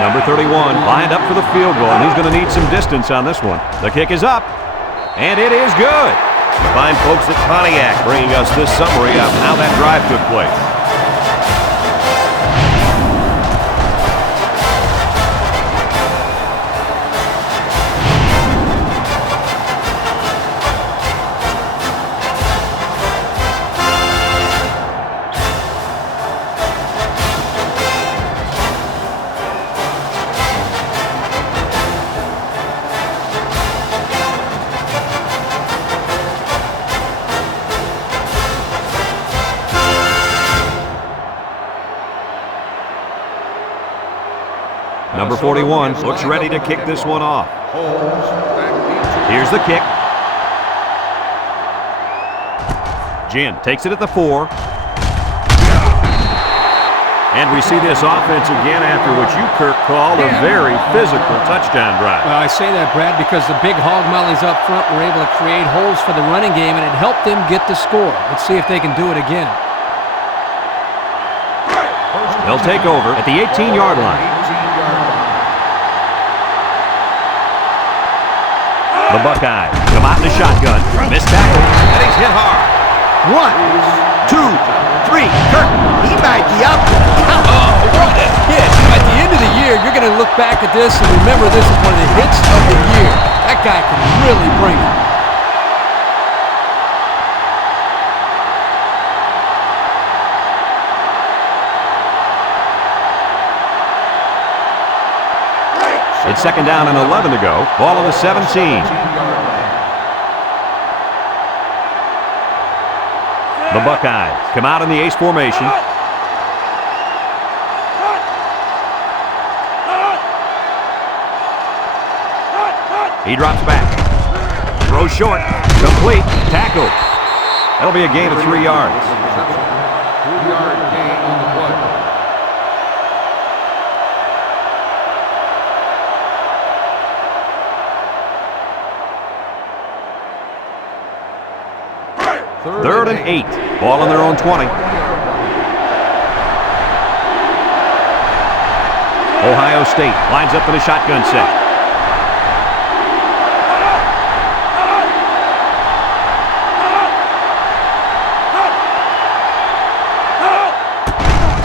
Number 31 lined up for the field goal, and he's going to need some distance on this one. The kick is up, and it is good. The fine folks at Pontiac bringing us this summary of how that drive took place. Number 41 looks ready to kick this one off. Here's the kick. Jin takes it at the 4. And we see this offense again after what you, Kirk, called a very physical touchdown drive. Well, I say that, Brad, because the big hog mollies up front were able to create holes for the running game, and it helped them get the score. Let's see if they can do it again. They'll take over at the 18-yard line. The Buckeyes come out in the shotgun. Missed tackle, and he's hit hard. 1, 2, 3. Kirk, he might be up. Oh, what a hit. At the end of the year, you're going to look back at this and remember this is one of the hits of the year. That guy can really bring it. It's second down and 11 to go. Ball on the 17. The Buckeyes come out in the ace formation. He drops back. Throws short. Complete. Tackle. That'll be a gain of 3 yards. 2-yard gain on the play. Third and 8. Ball on their own 20. Ohio State lines up in a shotgun set.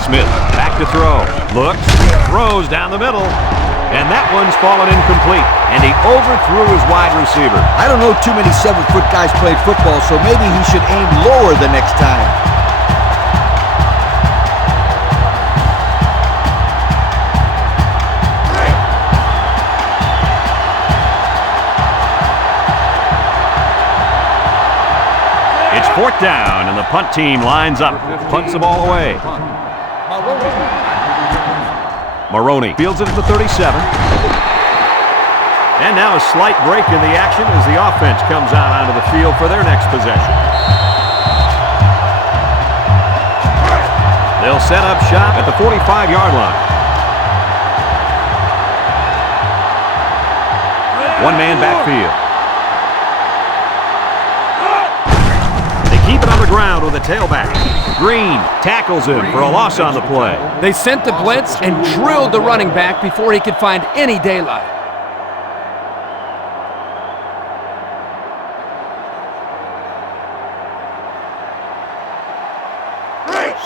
Smith back to throw. Looks, throws down the middle. And that one's fallen incomplete. And he overthrew his wide receiver. I don't know too many 7-foot guys playing football, so maybe he should aim lower the next time. It's 4th down, and the punt team lines up. Punts the ball away. Maroney fields it at the 37. And now a slight break in the action as the offense comes out onto the field for their next possession. They'll set up shop at the 45-yard line. One-man backfield. They keep it on the ground with a tailback. Green tackles him for a loss on the play. They sent the blitz and drilled the running back before he could find any daylight.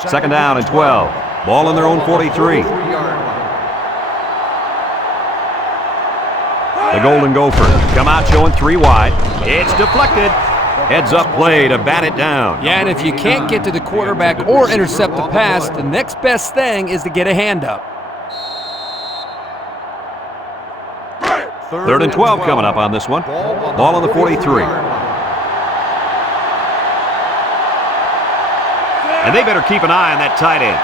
Second down and 12. Ball in their own 43. The Golden Gophers come out showing 3 wide. It's deflected. Heads up play to bat it down. Yeah, and if you can't get to the quarterback or intercept the pass, the next best thing is to get a hand up. Third and 12 coming up on this one. Ball on the 43. And they better keep an eye on that tight end.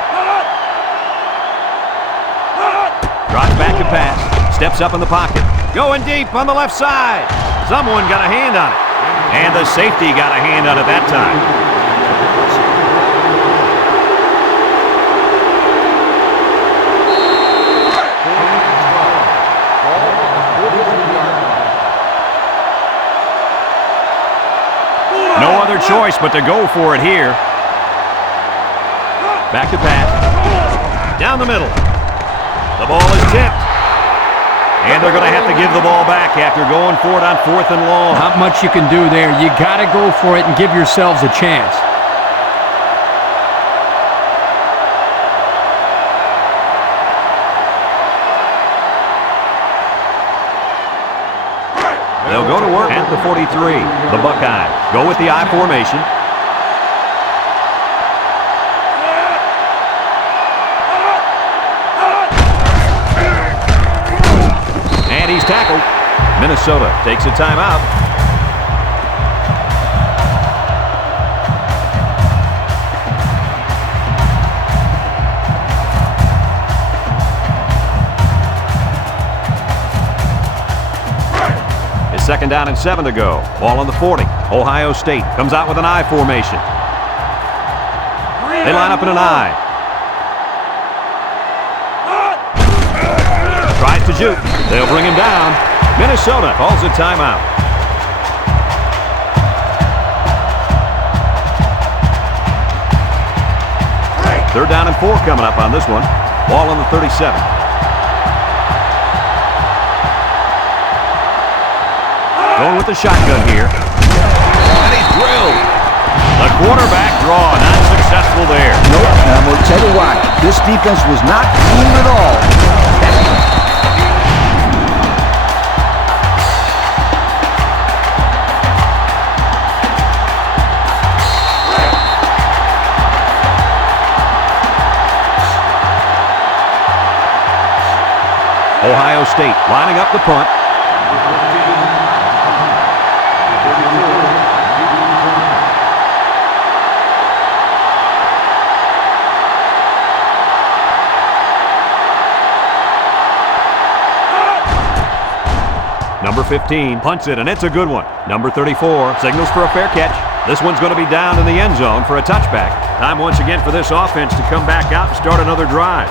Drops back to pass. Steps up in the pocket. Going deep on the left side. Someone got a hand on it. And the safety got a hand on it that time. No other choice but to go for it here. Back to pass. Down the middle. The ball is tipped. And they're going to have to give the ball back after going for it on 4th and long. Not much you can do there. You got to go for it and give yourselves a chance. They'll go to work at the 43. The Buckeyes go with the I formation. And he's tackled. Minnesota takes a timeout. Second down and 7 to go. Ball on the 40. Ohio State comes out with an I formation. They line up in an I. Tries to juke. They'll bring him down. Minnesota calls a timeout. Third down and 4 coming up on this one. Ball on the 37. Going with the shotgun here. And he's drilled. The quarterback draw, not successful there. Nope, and I'm going to tell you why. This defense was not fooled at all. Ohio State lining up the punt. Number 15 punts it, and it's a good one. Number 34 signals for a fair catch. This one's going to be down in the end zone for a touchback. Time once again for this offense to come back out and start another drive.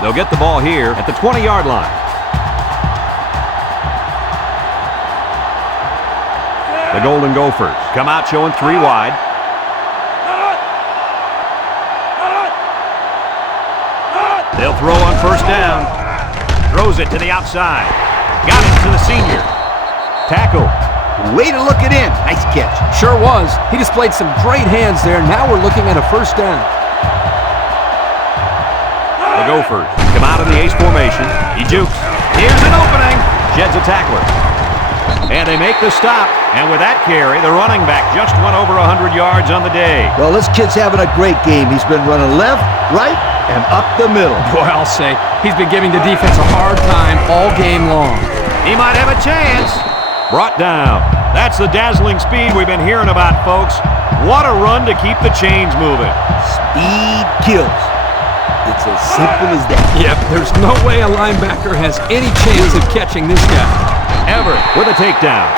They'll get the ball here at the 20-yard line. The Golden Gophers come out showing 3 wide. They'll throw on first down. Throws it to the outside. Got it to the senior. Tackle. Way to look it in. Nice catch. Sure was. He displayed some great hands there. Now we're looking at a first down. The Gophers come out in the ace formation. He jukes. Here's an opening. Sheds a tackler. And they make the stop. And with that carry, the running back just went over 100 yards on the day. Well, this kid's having a great game. He's been running left, right, and up the middle. Boy, I'll say, he's been giving the defense a hard time all game long. He might have a chance. Brought down. That's the dazzling speed we've been hearing about, folks. What a run to keep the chains moving. Speed kills. It's as simple as that. Yep, there's no way a linebacker has any chance of catching this guy. Everett with a takedown.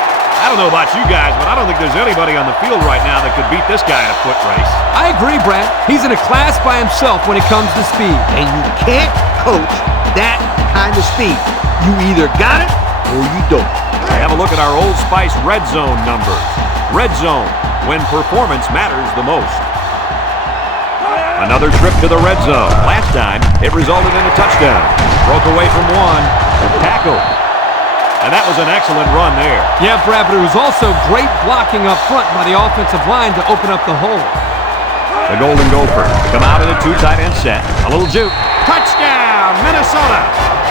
I don't know about you guys, but I don't think there's anybody on the field right now that could beat this guy in a foot race. I agree, Brad. He's in a class by himself when it comes to speed. And you can't coach that kind of speed. You either got it or you don't. Have a look at our Old Spice Red Zone numbers. Red Zone, when performance matters the most. Another trip to the red zone. Last time, it resulted in a touchdown. Broke away from one. Tackle. And that was an excellent run there. Yeah, Brad, but it was also great blocking up front by the offensive line to open up the hole. The Golden Gophers come out in a 2 tight end set. A little juke. Touchdown, Minnesota.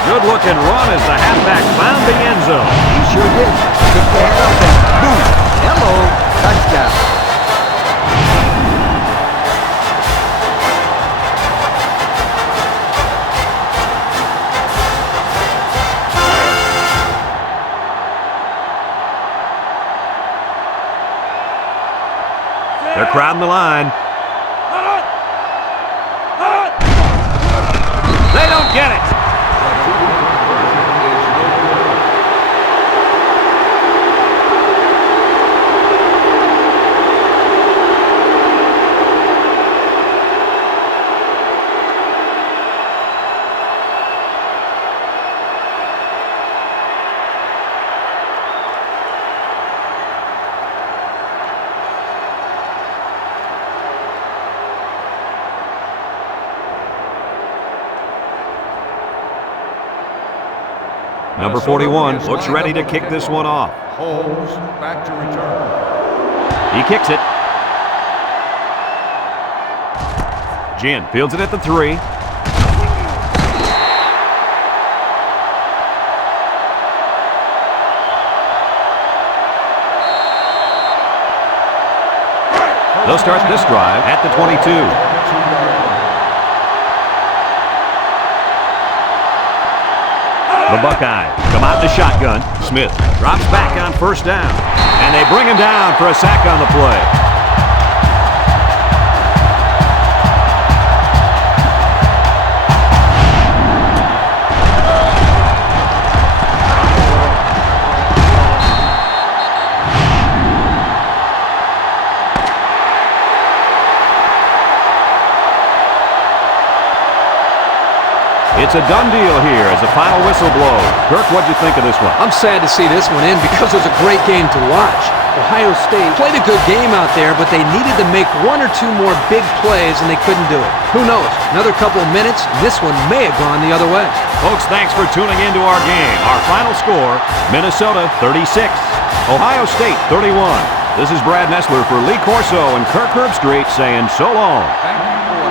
Good-looking run as the halfback found the end zone. He sure did. Took the head up and boom. Hello. Touchdown. They're crowding the line. They don't get it. Number 41 looks ready to kick this one off. Holmes back to return. He kicks it. Ginn fields it at the 3. They'll start this drive at the 22. The Buckeyes come out the shotgun. Smith drops back on first down. And they bring him down for a sack on the play. It's a done deal here as the final whistle blows. Kirk, what'd you think of this one? I'm sad to see this one end because it was a great game to watch. Ohio State played a good game out there, but they needed to make 1 or 2 more big plays, and they couldn't do it. Who knows? Another couple of minutes, this one may have gone the other way. Folks, thanks for tuning into our game. Our final score, Minnesota 36, Ohio State 31. This is Brad Nessler for Lee Corso and Kirk Herbstreit saying so long. Thank you.